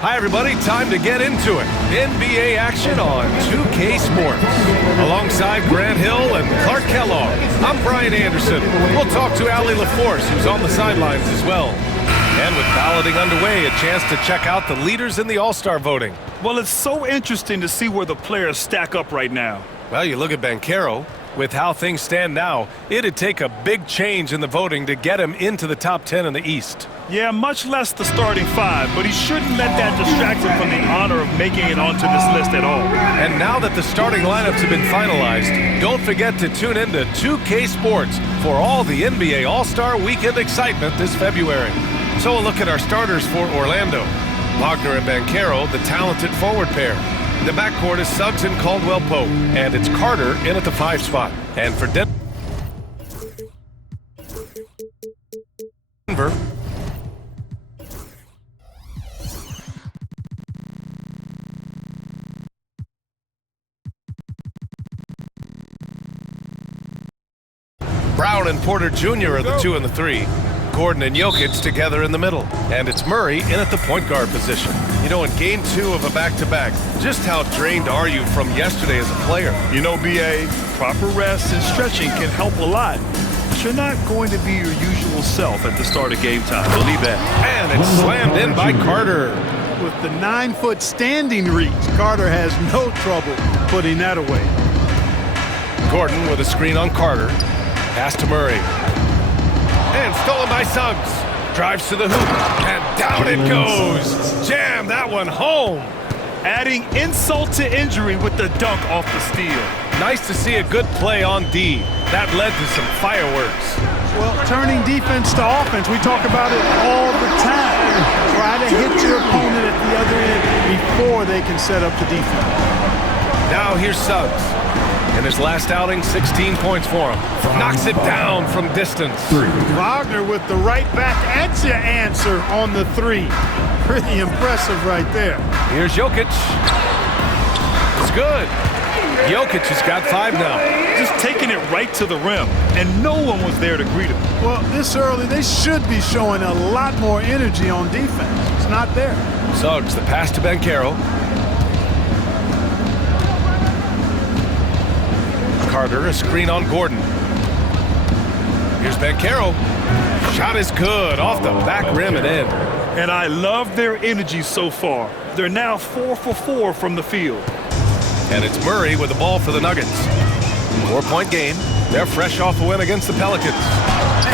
Hi, everybody. Time to get into it. NBA action on 2K Sports. Alongside Grant Hill and Clark Kellogg, I'm Brian Anderson. We'll talk to Allie LaForce, who's on the sidelines as well. And with balloting underway, a chance to check out the leaders in the All-Star voting. Well, it's so interesting to see where the players stack up right now. Well, you look at Banchero. With how things stand now, it'd take a big change in the voting to get him into the top 10 in the East. Yeah, much less the starting five, but he shouldn't let that distract him from the honor of making it onto this list at all. And now that the starting lineups have been finalized, don't forget to tune in to 2K Sports for all the NBA All-Star Weekend excitement this February. So a look at our starters for Orlando. Wagner and Banchero, the talented forward pair. The backcourt is Suggs and Caldwell-Pope, and it's Carter in at the 5 spot. And for Denver, Brown and Porter Jr. are the 2 and the 3. Gordon and Jokic together in the middle. And it's Murray in at the point guard position. You know, in game 2 of a back-to-back, just how drained are you from yesterday as a player? You know, B.A., proper rest and stretching can help a lot. But you're not going to be your usual self at the start of game time. Believe that. And it's slammed in by Carter. With the 9-foot standing reach, Carter has no trouble putting that away. Gordon with a screen on Carter. Pass to Murray. And stolen by Suggs. Drives to the hoop. And down it goes. Jam that one home. Adding insult to injury with the dunk off the steal. Nice to see a good play on D. That led to some fireworks. Well, turning defense to offense, we talk about it all the time. Try to hit your opponent at the other end before they can set up the defense. Now here's Suggs. In his last outing, 16 points for him. Knocks it down from distance. Wagner with the right back at your answer on the 3. Pretty impressive right there. Here's Jokic. It's good. Jokic has got 5 now. Just taking it right to the rim, and no one was there to greet him. Well, this early, they should be showing a lot more energy on defense. It's not there. Suggs, the pass to Banchero. Carter, a screen on Gordon. Here's Banchero. Shot is good, off the back rim and in. And I love their energy so far. They're now 4 for 4 from the field. And it's Murray with the ball for the Nuggets. 4-point game. They're fresh off a win against the Pelicans.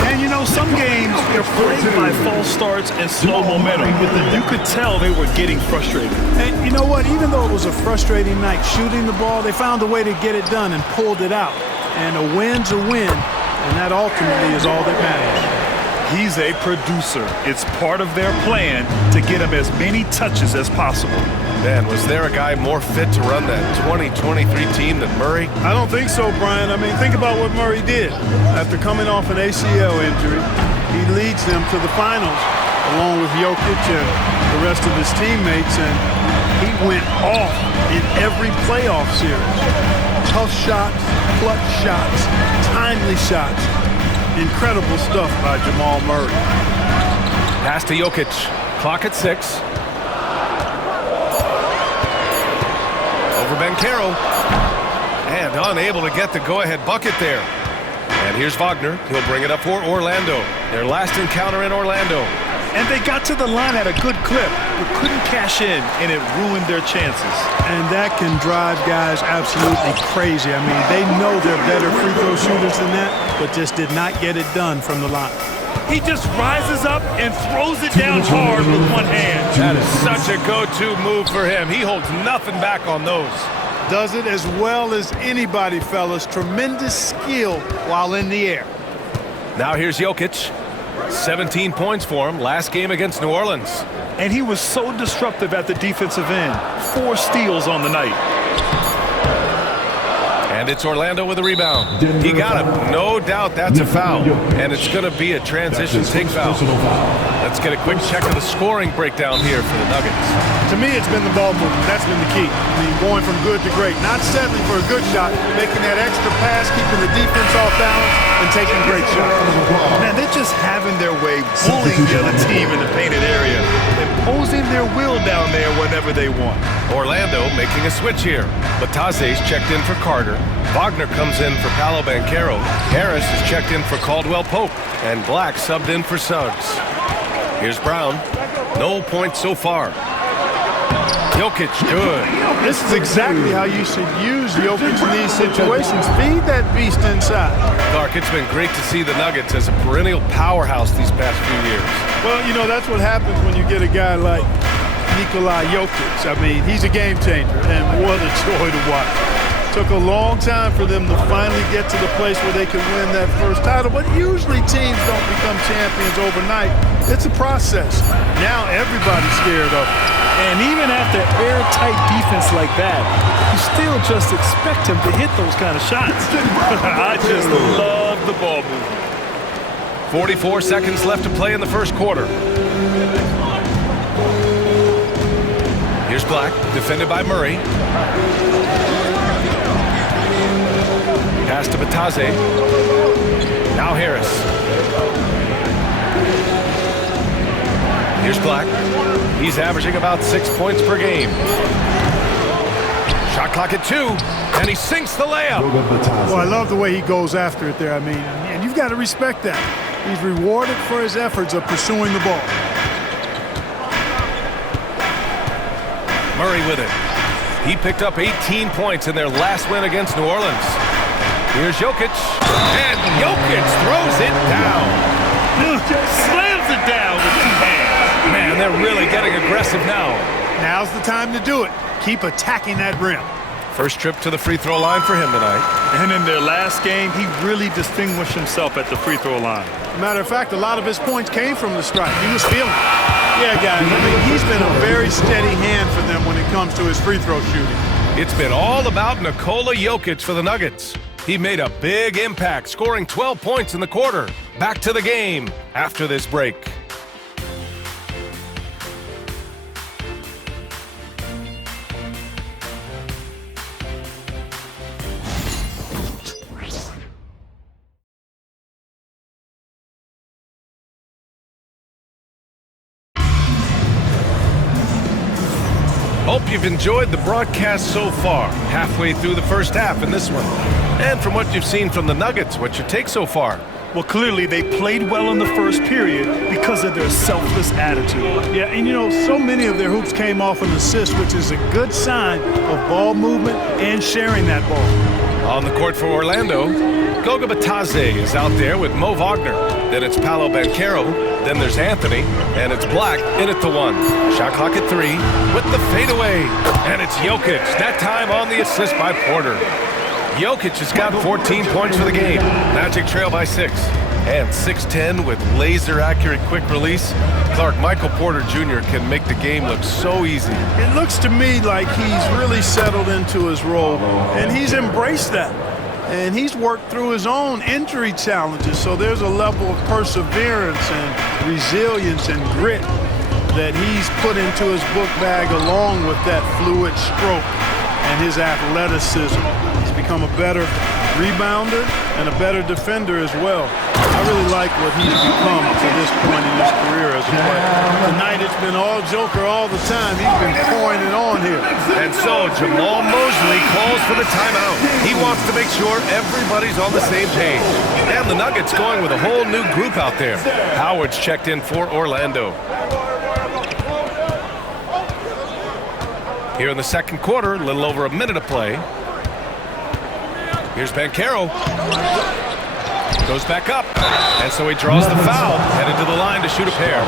And you know, some games they're plagued by false starts and slow momentum. You could tell they were getting frustrated. And you know what? Even though it was a frustrating night shooting the ball, they found a way to get it done and pulled it out. And a win's a win, and that ultimately is all that matters. He's a producer. It's part of their plan to get him as many touches as possible. Man, was there a guy more fit to run that 2023 team than Murray? I don't think so, Brian. I mean, think about what Murray did. After coming off an ACL injury, he leads them to the finals, along with Jokic and the rest of his teammates, and he went off in every playoff series. Tough shots, clutch shots, timely shots. Incredible stuff by Jamal Murray. Pass to Jokic. Clock at 6. Over Banchero. And unable to get the go-ahead bucket there. And here's Wagner. He'll bring it up for Orlando. Their last encounter in Orlando. And they got to the line at a good clip, but couldn't cash in, and it ruined their chances. And that can drive guys absolutely crazy. I mean, they know they're better free throw shooters than that, but just did not get it done from the line. He just rises up and throws it down hard with one hand. That is such a go-to move for him. He holds nothing back on those. Does it as well as anybody, fellas. Tremendous skill while in the air. Now here's Jokic. 17 points for him last game against New Orleans. And he was so disruptive at the defensive end. 4 steals on the night. And it's Orlando with a rebound. He got him. No doubt that's a foul. And it's going to be a transition take foul. Let's get a quick check of the scoring breakdown here for the Nuggets. To me, it's been the ball movement. That's been the key. I mean, going from good to great. Not settling for a good shot, making that extra pass, keeping the defense off balance, and taking great shots. Man, they're just having their way, bullying the other team in the painted area, imposing their will down there whenever they want. Orlando making a switch here. Bataze's checked in for Carter. Wagner comes in for Paolo Banchero. Harris is checked in for Caldwell Pope. And Black subbed in for Suggs. Here's Brown. No points so far. Jokic, good. This is exactly how you should use Jokic in these situations. Feed that beast inside. Clark, it's been great to see the Nuggets as a perennial powerhouse these past few years. Well, you know, that's what happens when you get a guy like Nikola Jokic. I mean, he's a game changer, and what a joy to watch. Took a long time for them to finally get to the place where they could win that first title, but usually teams don't become champions overnight. It's a process. Now everybody's scared of him. And even after airtight defense like that, you still just expect him to hit those kind of shots. I just love the ball movement. 44 seconds left to play in the first quarter. Here's Black, defended by Murray. Pass to Bataze. Now Harris. Here's Black. He's averaging about 6 points per game. Shot clock at 2, and he sinks the layup. Well, I love the way he goes after it there. I mean, and you've got to respect that. He's rewarded for his efforts of pursuing the ball. Murray with it. He picked up 18 points in their last win against New Orleans. Here's Jokic, and Jokic throws it down. Slams it down with 2 hands. Man, they're really getting aggressive now. Now's the time to do it. Keep attacking that rim. First trip to the free throw line for him tonight. And in their last game, he really distinguished himself at the free throw line. Matter of fact, a lot of his points came from the stripe. He was feeling it. Yeah, guys, I mean, he's been a very steady hand for them when it comes to his free throw shooting. It's been all about Nikola Jokic for the Nuggets. He made a big impact, scoring 12 points in the quarter. Back to the game after this break. Hope you've enjoyed the broadcast so far, halfway through the first half in this one. And from what you've seen from the Nuggets, what's your take so far? Well, clearly they played well in the first period because of their selfless attitude. Yeah, and you know, so many of their hoops came off an assist, which is a good sign of ball movement and sharing that ball. On the court for Orlando, Goga Bataze is out there with Mo Wagner. Then it's Paolo Banchero. Then there's Anthony, and it's Black in at the 1. Shot clock at 3 with the fadeaway. And it's Jokic, that time on the assist by Porter. Jokic has got 14 points for the game. Magic trail by 6. And 6'10" with laser-accurate quick release. Clark, Michael Porter Jr. can make the game look so easy. It looks to me like he's really settled into his role, and he's embraced that. And he's worked through his own injury challenges, so there's a level of perseverance and resilience and grit that he's put into his book bag along with that fluid stroke and his athleticism. He's become a better rebounder and a better defender as well. I really like what he's become to this point in his career as a player. Tonight it's been all Joker all the time. He's been pouring it on here. And so Jamal Mosley calls for the timeout. He wants to make sure everybody's on the same page. And the Nuggets going with a whole new group out there. Howard's checked in for Orlando. Here in the second quarter, a little over a minute of play. Here's Banchero. Goes back up. And so he draws the foul, headed to the line to shoot a pair.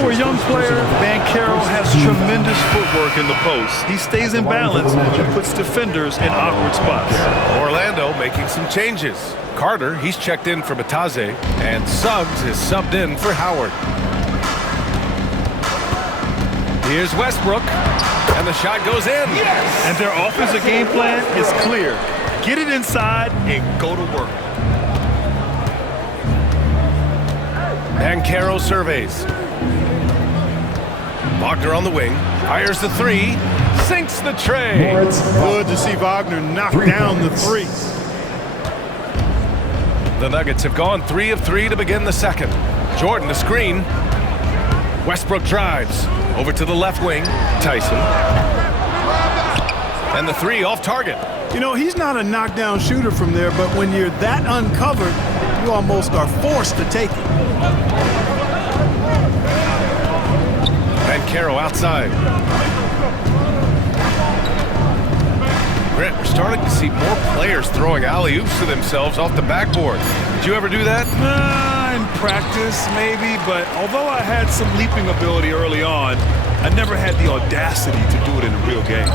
For a young player, Banchero has tremendous footwork in the post. He stays in balance and puts defenders in awkward spots. Orlando making some changes. Carter, he's checked in for Bataze, and Suggs is subbed in for Howard. Here's Westbrook. And the shot goes in. Yes! And their offensive game plan is clear. Get it inside and go to work. Banchero surveys. Wagner on the wing. Fires the three. Sinks the tray. Good to see Wagner knock down the three. The Nuggets have gone 3 of 3 to begin the second. Jordan the screen. Westbrook drives. Over to the left wing. Tyson. And the three off target. You know, he's not a knockdown shooter from there, but when you're that uncovered, you almost are forced to take it. Banchero outside. Grant, we're starting to see more players throwing alley-oops to themselves off the backboard. Did you ever do that? In practice, maybe, but although I had some leaping ability early on, I never had the audacity to do it in a real game.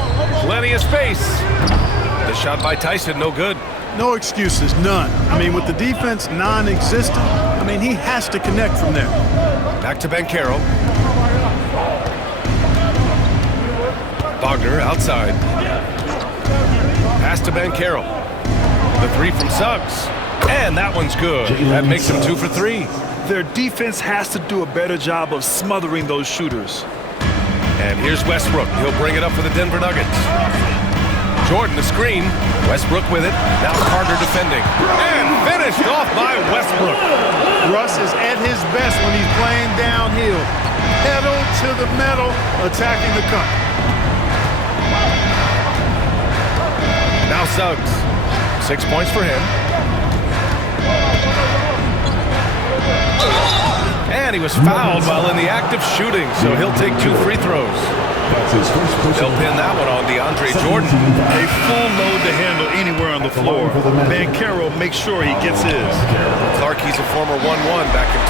Plenty of space. The shot by Tyson, no good. No excuses, none. I mean, with the defense non-existent, I mean, he has to connect from there. Back to Banchero. Wagner outside. Pass to Banchero. The three from Suggs. And that one's good. That makes them 2 for 3. Their defense has to do a better job of smothering those shooters. And here's Westbrook. He'll bring it up for the Denver Nuggets. Jordan the screen. Westbrook with it. Now Carter defending. And finished off by Westbrook. Russ is at his best when he's playing downhill. Pedal to the metal, attacking the cup. Now Suggs. 6 points for him. And he was fouled while in the act of shooting, so he'll take 2 free throws. They'll pin that one on DeAndre Jordan. A full load to handle anywhere on the floor. Banchero makes sure he gets his. Clark, he's a former 1-1 back in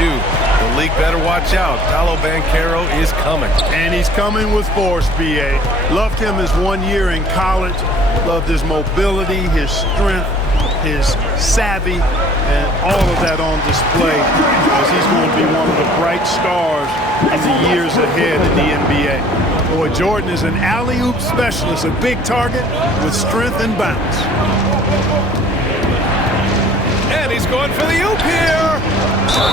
2022. The league better watch out. Paolo Banchero is coming. And he's coming with force, B.A. Loved him his 1 year in college. Loved his mobility, his strength, his savvy, and all of that on display, because he's going to be one of the bright stars in the years ahead in the NBA. Boy, Jordan is an alley-oop specialist, a big target with strength and bounce. And he's going for the oop here.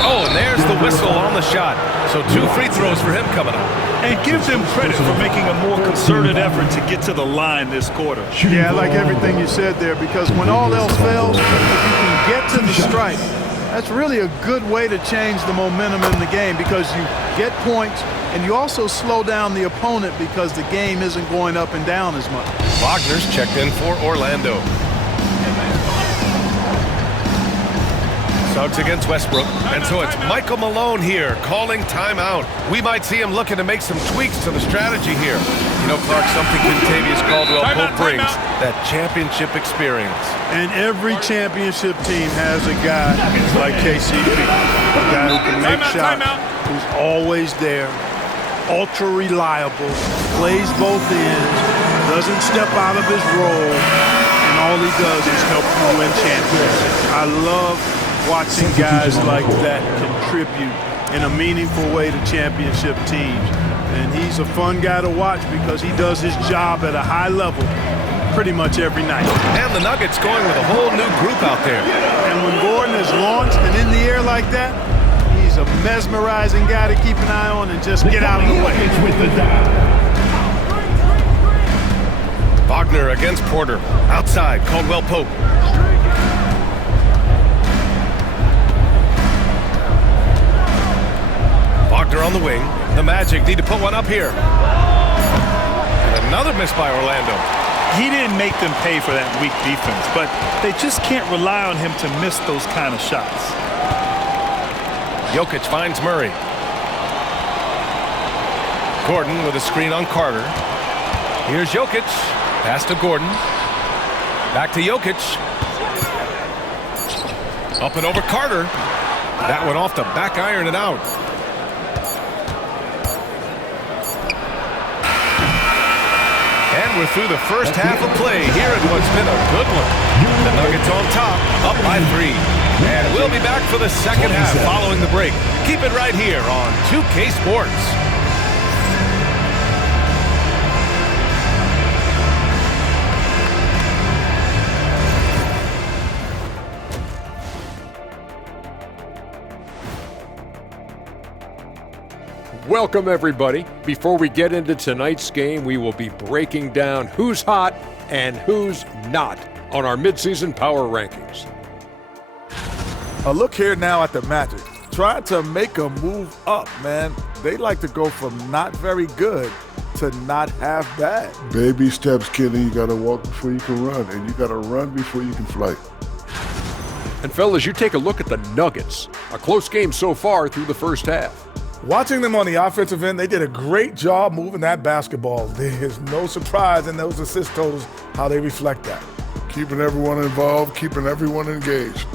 Oh, and there's the whistle on the shot. So 2 free throws for him coming up. And give them credit for making a more concerted effort to get to the line this quarter. Yeah, I like everything you said there, because when all else fails, if you can get to the stripe, that's really a good way to change the momentum in the game, because you get points and you also slow down the opponent because the game isn't going up and down as much. Wagner's checked in for Orlando. Suggs against Westbrook, and so it's Michael Malone here calling timeout. We might see him looking to make some tweaks to the strategy here. You know, Clark, something Kentavious Caldwell-Pope brings, that championship experience. And every championship team has a guy like KCP, a guy who can make shots, who's always there, ultra reliable, plays both ends, doesn't step out of his role, and all he does is help you win championships. I love watching guys like that contribute in a meaningful way to championship teams. And he's a fun guy to watch because he does his job at a high level pretty much every night. And the Nuggets going with a whole new group out there. And when Gordon is launched and in the air like that, he's a mesmerizing guy to keep an eye on and just get out of the way. Wagner against Porter. Outside, Caldwell-Pope. Wagner on the wing. The Magic need to put one up here. And another miss by Orlando. He didn't make them pay for that weak defense, but they just can't rely on him to miss those kind of shots. Jokic finds Murray. Gordon with a screen on Carter. Here's Jokic. Pass to Gordon. Back to Jokic. Up and over Carter. That one off the back iron and out. And we're through the first half of play here in what's been a good one. The Nuggets on top, up by 3. And we'll be back for the second half following the break. Keep it right here on 2K Sports. Welcome, everybody. Before we get into tonight's game, we will be breaking down who's hot and who's not on our midseason power rankings. A look here now at the Magic. Trying to make a move up, man. They like to go from not very good to not half bad. Baby steps, kid, and you got to walk before you can run, and you got to run before you can fly. And fellas, you take a look at the Nuggets. A close game so far through the first half. Watching them on the offensive end, they did a great job moving that basketball. There's no surprise in those assist totals how they reflect that. Keeping everyone involved, keeping everyone engaged.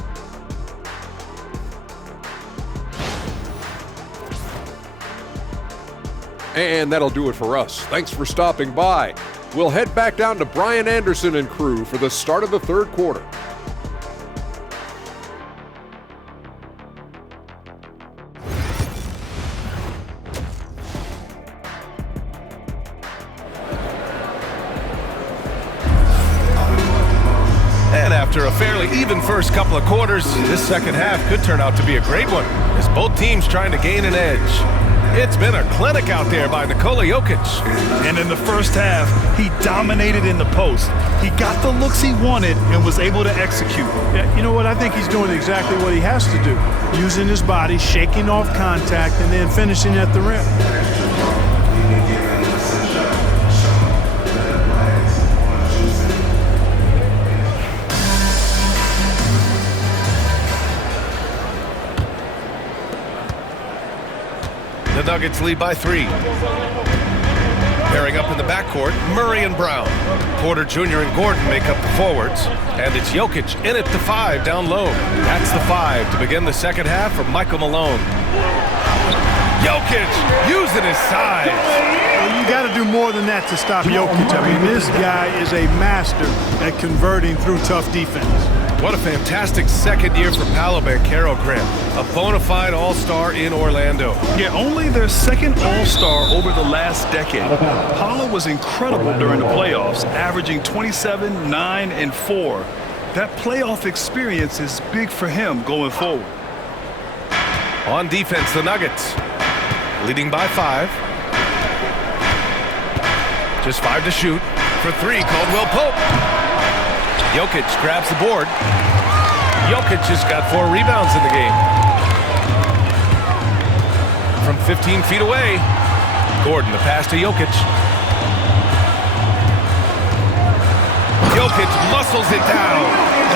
And that'll do it for us. Thanks for stopping by. We'll head back down to Brian Anderson and crew for the start of the third quarter. And after a fairly even first couple of quarters, this second half could turn out to be a great one, as both teams trying to gain an edge. It's been a clinic out there by Nikola Jokic. And in the first half, he dominated in the post. He got the looks he wanted and was able to execute. Yeah, you know what? I think he's doing exactly what he has to do. Using his body, shaking off contact, and then finishing at the rim. The Nuggets lead by 3. Pairing up in the backcourt, Murray and Brown. Porter Jr. and Gordon make up the forwards. And it's Jokic in at the 5 down low. That's the 5 to begin the second half for Michael Malone. Jokic using his size. Well, you got to do more than that to stop Jokic. I mean, this guy is a master at converting through tough defense. What a fantastic second year for Paolo Banchero, Grant. A bona fide all-star in Orlando. Yeah, only their second all-star over the last decade. Paolo was incredible during the playoffs, averaging 27, 9, and 4. That playoff experience is big for him going forward. On defense, the Nuggets leading by 5. Just 5 to shoot. For 3, Caldwell Pope. Jokic grabs the board. Jokic just got 4 rebounds in the game. From 15 feet away, Gordon, the pass to Jokic. Jokic muscles it down.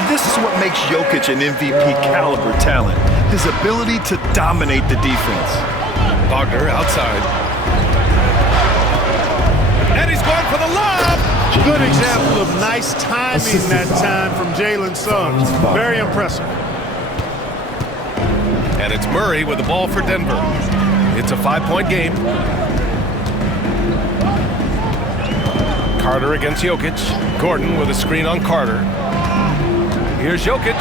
And this is what makes Jokic an MVP caliber talent. His ability to dominate the defense. Wagner outside. And he's going for the lob. Good example of nice timing that time from Jalen Suggs. Very impressive. And it's Murray with the ball for Denver. It's a 5-point game. Carter against Jokic. Gordon with a screen on Carter. Here's Jokic.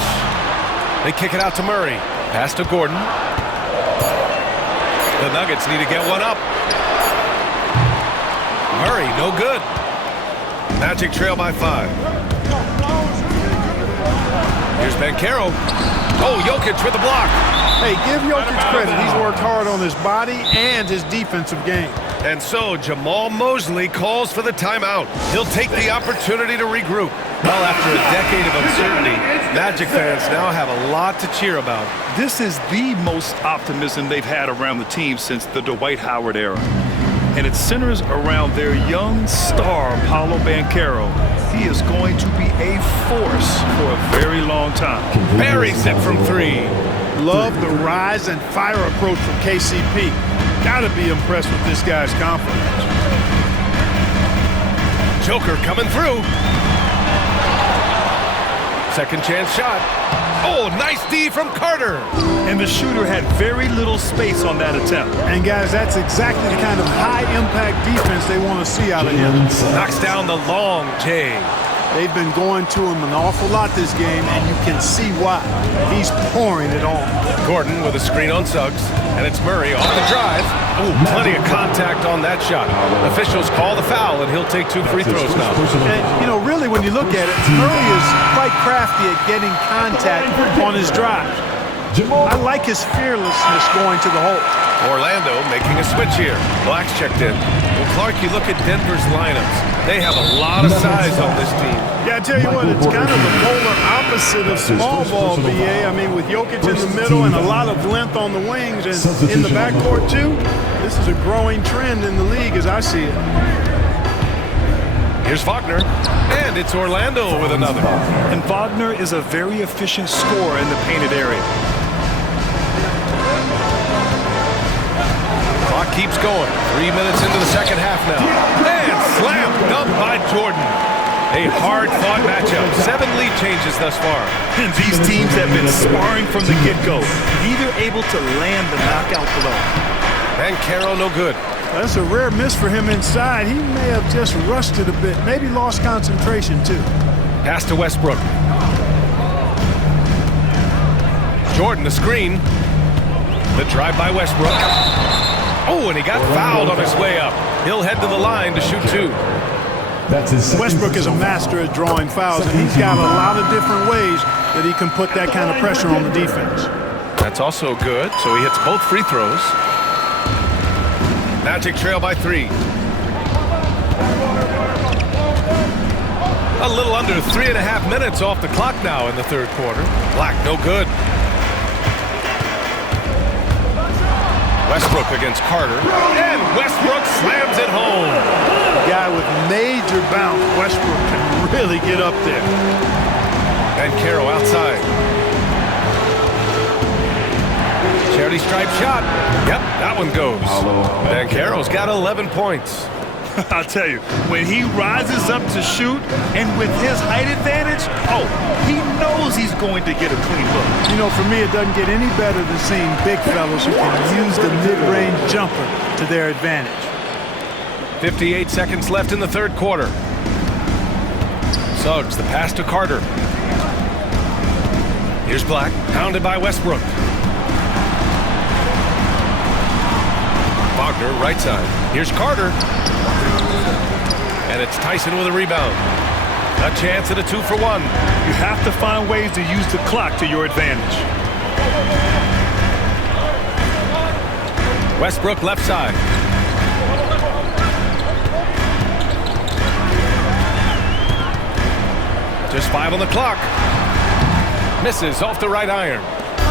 They kick it out to Murray. Pass to Gordon. The Nuggets need to get one up. Murray, no good. Magic trail by 5. Here's Banchero. Oh, Jokic with the block. Hey, give Jokic credit. He's worked hard on his body and his defensive game. And so Jamal Mosley calls for the timeout. He'll take the opportunity to regroup. Well, after a decade of uncertainty, Magic fans now have a lot to cheer about. This is the most optimism they've had around the team since the Dwight Howard era. And it centers around their young star, Paolo Banchero. He is going to be a force for a very long time. Buries it from 3. Love the rise and fire approach from KCP. Gotta be impressed with this guy's confidence. Joker coming through. Second chance shot. Oh, nice D from Carter. And the shooter had very little space on that attempt. And guys, that's exactly the kind of high-impact defense they want to see out of him. Knocks down the long J. They've been going to him an awful lot this game, and you can see why. He's pouring it on. Gordon with a screen on Suggs, and it's Murray off the drive. Oh, plenty of contact on that shot. Officials call the foul, and he'll take 2 free throws now. And, you know, really, when you look at it, Murray is quite crafty at getting contact on his drive. I like his fearlessness going to the hole. Orlando making a switch here. Black's checked in. Well, Clark, you look at Denver's lineups. They have a lot of size on this team. Yeah, I tell you what, it's kind of the polar opposite of small ball, BA. I mean, with Jokic in the middle and a lot of length on the wings and in the backcourt, too, this is a growing trend in the league as I see it. Here's Wagner, and it's Orlando with another. And Wagner is a very efficient scorer in the painted area. Clock keeps going. 3 minutes into the second half now. And slam dunk by Jordan. A hard-fought matchup. 7 lead changes thus far. And these teams have been sparring from the get-go. Neither able to land the knockout blow. Banchero no good. That's a rare miss for him inside. He may have just rushed it a bit. Maybe lost concentration, too. Pass to Westbrook. Jordan, the screen. The drive by Westbrook. Oh, and he got fouled on his way up. He'll head to the line to shoot 2. Westbrook is a master at drawing fouls, and he's got a lot of different ways that he can put that kind of pressure on the defense. That's also good, so he hits both free throws. Magic trail by 3. A little under 3.5 minutes off the clock now in the third quarter. Black, no good. Westbrook against Carter. And Westbrook slams it home. A guy with major bounce. Westbrook can really get up there. Banchero outside. Charity stripe shot. Yep, that one goes. Banchero's got 11 points. I'll tell you, when he rises up to shoot, and with his height advantage, oh, he knows he's going to get a clean look. You know, for me, it doesn't get any better than seeing big fellas who can use the mid-range jumper to their advantage. 58 seconds left in the third quarter. Suggs, the pass to Carter. Here's Black, pounded by Westbrook. Wagner, right side. Here's Carter. And it's Tyson with a rebound. A chance at a 2-for-1. You have to find ways to use the clock to your advantage. Westbrook left side. Just 5 on the clock. Misses off the right iron.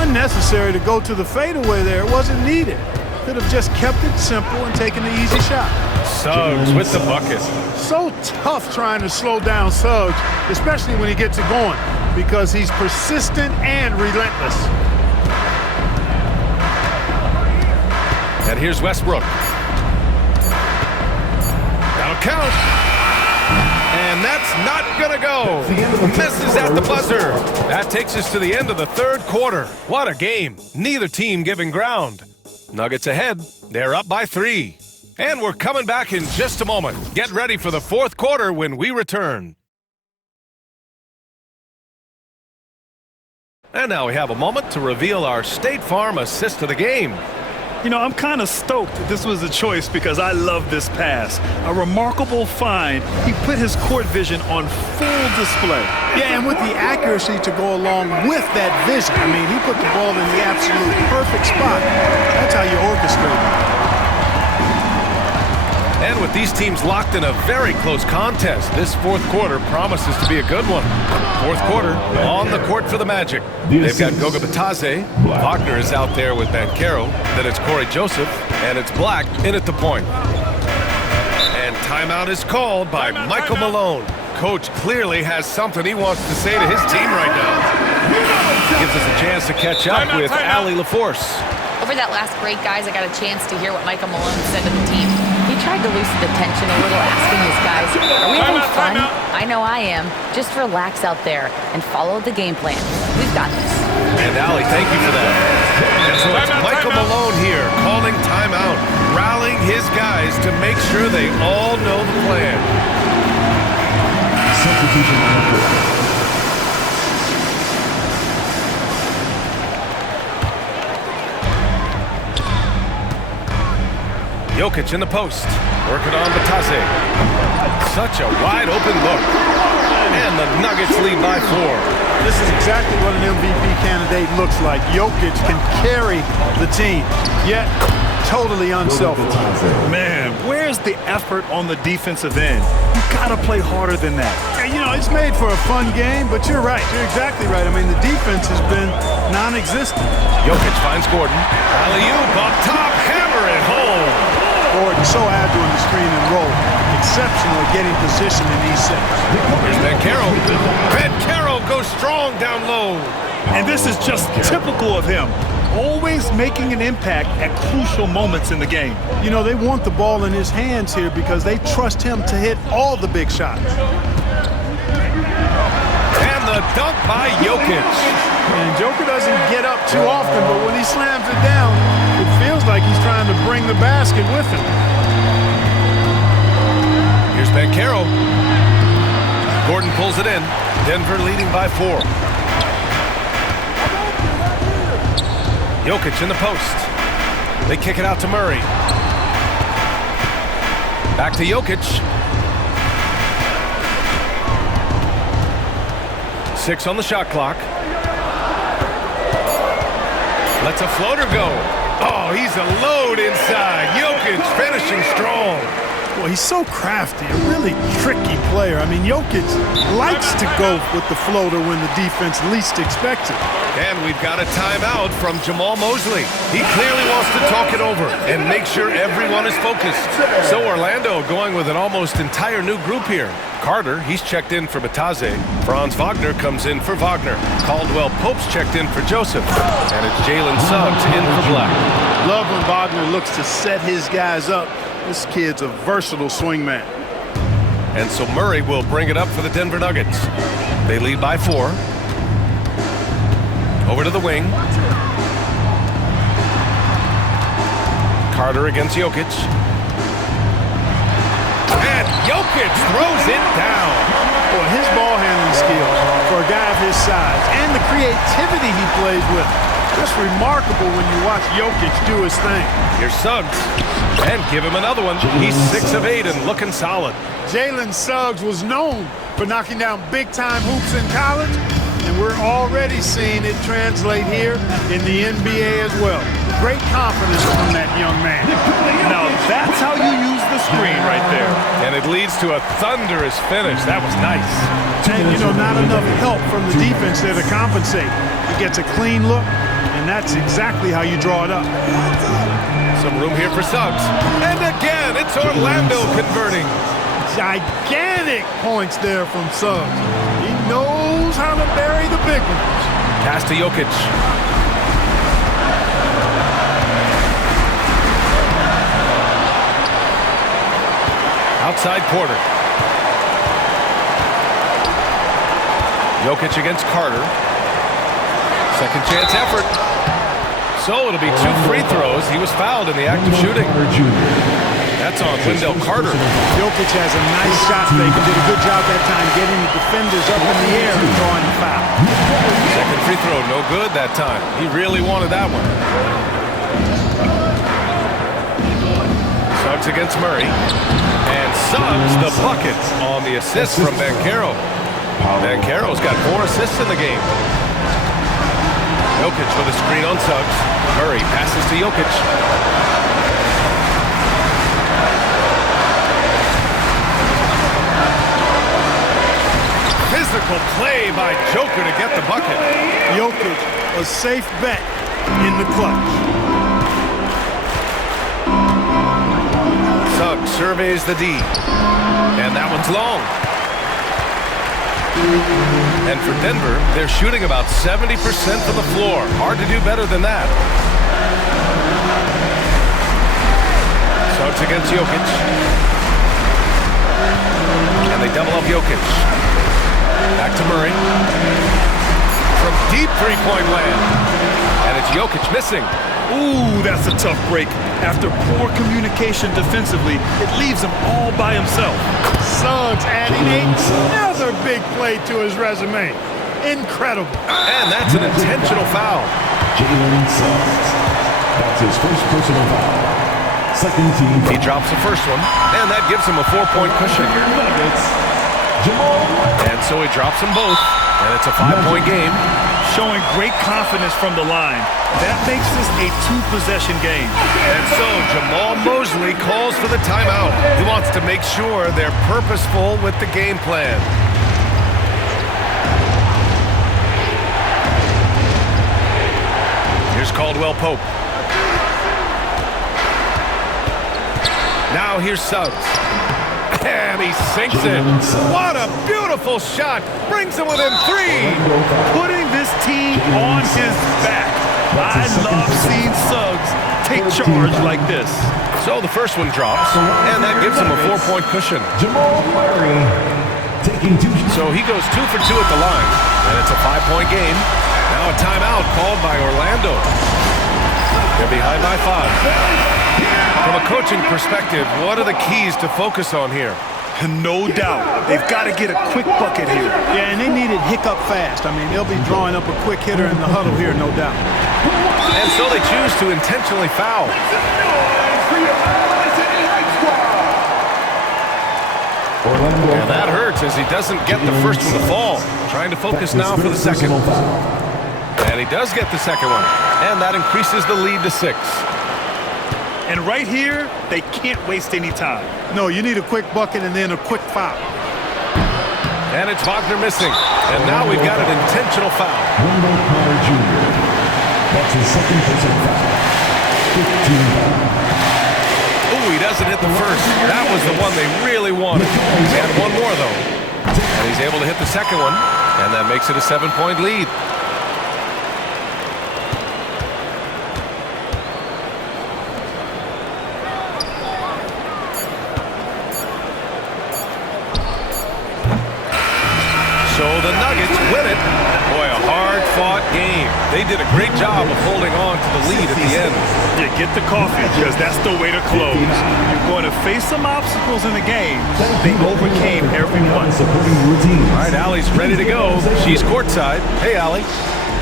Unnecessary to go to the fadeaway there. It wasn't needed. Could have just kept it simple and taken the easy shot. Suggs with the bucket. So tough trying to slow down Suggs, especially when he gets it going, because he's persistent and relentless. And here's Westbrook. That'll count. And that's not gonna go. Misses at the buzzer. That takes us to the end of the third quarter. What a game. Neither team giving ground. Nuggets ahead. They're up by 3. And we're coming back in just a moment. Get ready for the fourth quarter when we return. And now we have a moment to reveal our State Farm assist of the game. You know, I'm kind of stoked that this was a choice because I love this pass. A remarkable find. He put his court vision on full display. Yeah, and with the accuracy to go along with that vision. I mean, he put the ball in the absolute perfect spot. That's how you orchestrate it. And with these teams locked in a very close contest, this fourth quarter promises to be a good one. Fourth quarter, on the court for the Magic. They've got Goga Bitadze. Wagner is out there with Banchero. Then it's Corey Joseph, and it's Black in at the point. And timeout is called by Michael Malone. Coach clearly has something he wants to say to his team right now. Gives us a chance to catch up with Allie LaForce. Over that last break, guys, I got a chance to hear what Michael Malone said to the team. He tried to loosen the tension a little, asking his guys, are we having fun? I know I am. Just relax out there and follow the game plan. We've got this. And Allie, thank you for that. And so it's Michael Malone here calling timeout, rallying his guys to make sure they all know the plan. Substitution. Jokic in the post, working on Bitadze. Such a wide open look. And the Nuggets lead by 4. This is exactly what an MVP candidate looks like. Jokic can carry the team, yet totally unselfish. Man, where's the effort on the defensive end? You gotta play harder than that. Yeah, you know, it's made for a fun game, but you're right. You're exactly right. I mean, the defense has been non-existent. Jokic finds Gordon. Alley-oop up top, hammer it home. Gordon so agile in the screen and roll. Exceptional at getting position in these sets. Here's Bancaro. Bancaro goes strong down low. And this is just typical of him. Always making an impact at crucial moments in the game. You know, they want the ball in his hands here because they trust him to hit all the big shots. And the dunk by Jokic. And Joker doesn't get up too often, but when he slams it down, it feels like he's trying to bring the basket with him. Here's Bancaro. Gordon pulls it in. Denver leading by 4. Jokic in the post. They kick it out to Murray. Back to Jokic. 6 on the shot clock. Lets a floater go. Oh, he's a load inside. Jokic finishing strong. Well, he's so crafty, a really tricky player. I mean, Jokic likes to go with the floater when the defense least expects it. And we've got a timeout from Jamal Mosley. He clearly wants to talk it over and make sure everyone is focused. So Orlando going with an almost entire new group here. Carter, he's checked in for Bataze. Franz Wagner comes in for Wagner. Caldwell Pope's checked in for Joseph. And it's Jalen Suggs in for Black. Love when Wagner looks to set his guys up. This kid's a versatile swingman. And so Murray will bring it up for the Denver Nuggets. They lead by 4. Over to the wing. Carter against Jokic. And Jokic throws it down. Boy, his ball handling skills for a guy of his size and the creativity he plays with. Just remarkable when you watch Jokic do his thing. Here's Suggs. And give him another one. He's 6 of 8 and looking solid. Jalen Suggs was known for knocking down big-time hoops in college, and we're already seeing it translate here in the NBA as well. Great confidence from that young man. Now that's how you use the screen right there. And it leads to a thunderous finish. That was nice. And, you know, not enough help from the defense there to compensate. He gets a clean look, and that's exactly how you draw it up. Some room here for Suggs. And again, it's Orlando converting. Gigantic points there from Suggs. He knows how to bury the big ones. Pass to Jokic. Outside Porter. Jokic against Carter. Second chance effort. So it'll be 2 free throws. He was fouled in the act of shooting. That's on Wendell Carter. Jokic has a nice shot fake and did a good job that time getting the defenders up in the air and drawing the foul. Second free throw, no good that time. He really wanted that one. Suggs against Murray. And Suggs the bucket on the assist from Bancaro. Bancaro's got 4 assists in the game. Jokic with a screen on Suggs. Murray passes to Jokic. Physical play by Joker to get the bucket. Jokic, a safe bet in the clutch. Suggs surveys the D. And that one's long. And for Denver, they're shooting about 70% from the floor. Hard to do better than that. Suggs against Jokic. And they double up Jokic. Back to Murray. From deep three-point land. And it's Jokic missing. Ooh, that's a tough break. After poor communication defensively, it leaves him all by himself. Suggs adding another big play to his resume. Incredible. And that's an intentional foul. Jalen Suggs. That's his first personal foul. Second team. He drops the first one, and that gives him a 4-point cushion. And so he drops them both, and it's a 5-point game. Showing great confidence from the line. That makes this a 2-possession game. And so Jamal Mosley calls for the timeout. He wants to make sure they're purposeful with the game plan. Here's Caldwell Pope. Now here's Suggs. And he sinks it. What a beautiful shot. Brings him within 3. Putting this team on his back. I love seeing Suggs take charge like this. So the first one drops, and that gives him a 4-point cushion. So he goes 2 for 2 at the line, and it's a 5-point game. Now a timeout called by Orlando. They're behind by 5. From a coaching perspective, what are the keys to focus on here? No doubt. They've got to get a quick bucket here. Yeah, and they need it hiccup fast. I mean, they'll be drawing up a quick hitter in the huddle here, no doubt. And so they choose to intentionally foul. And that hurts as he doesn't get the first one to fall. Trying to focus now for the second. And he does get the second one. And that increases the lead to 6. And right here, they can't waste any time. No, you need a quick bucket and then a quick foul. And it's Wagner missing. And now we've got an intentional foul. Wendell Carter Jr. That's his second personal foul. 15. Ooh, he doesn't hit the first. That was the one they really wanted. He had one more, though. And he's able to hit the second one. And that makes it a 7-point lead. So the Nuggets win it. Boy, a hard-fought game. They did a great job of holding on to the lead at the end. Yeah, get the coffee, because that's the way to close. You're going to face some obstacles in the game. They overcame every one. All right, Allie's ready to go. She's courtside. Hey, Allie.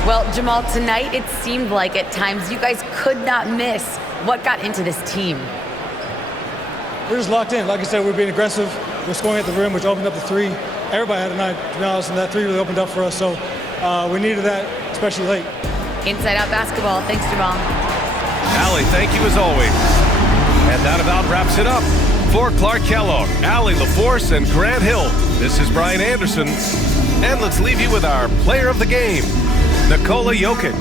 Well, Jamal, tonight it seemed like at times you guys could not miss. What got into this team? We're just locked in. Like I said, we're being aggressive. We're scoring at the rim, which opened up the 3. Everybody had a night, to be honest, and that 3 really opened up for us. So we needed that, especially late. Inside Out Basketball. Thanks, Jamal. Allie, thank you as always. And that about wraps it up. For Clark Kellogg, Allie LaForce, and Grant Hill, this is Brian Anderson. And let's leave you with our player of the game, Nikola Jokic.